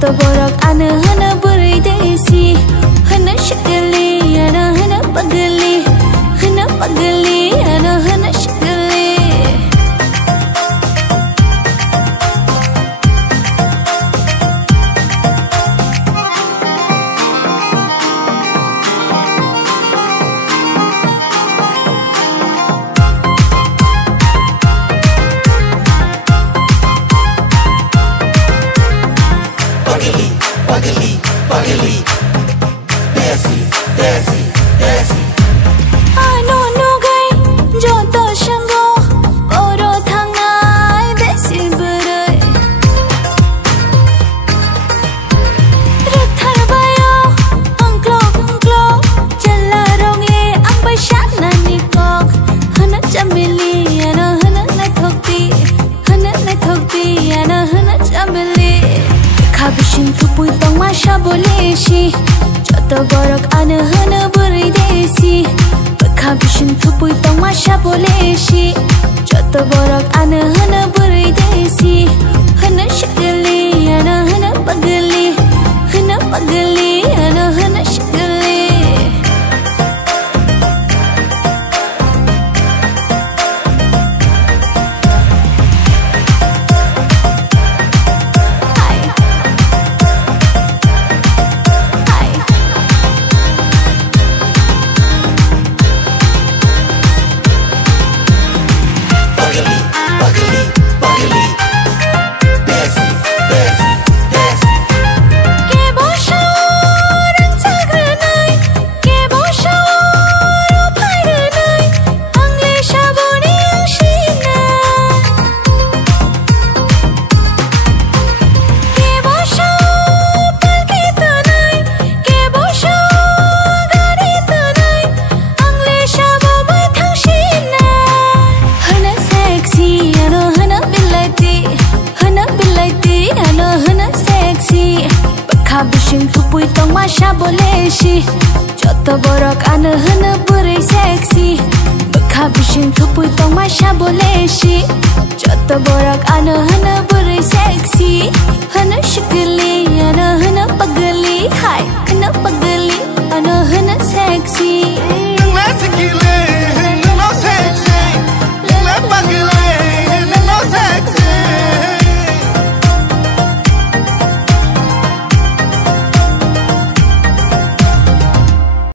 Joto borok ana hana burai desi, hana shakali ana hana pagali, ana hana shakali. Pagali, desi, desi, desi. Ano nugai, joto shango, oro thangai desi burai. Rathar bayo, angklo, jala rongle, ambai shana nikok. Hana chamili, ano hana nathokti, ano hana chamili. Kabishin tupui tong masha boleshi, joto borok ana hana burai desi. Kabishin tupui tong masha boleshi, joto borok ana hana burai desi. Hana shakali ana hana pagali, ana hana shakali. Kabishin tupui tong masha boleshi, joto borok ana hana burai sexy. Kabishin tupui tong masha boleshi, joto borok ana hana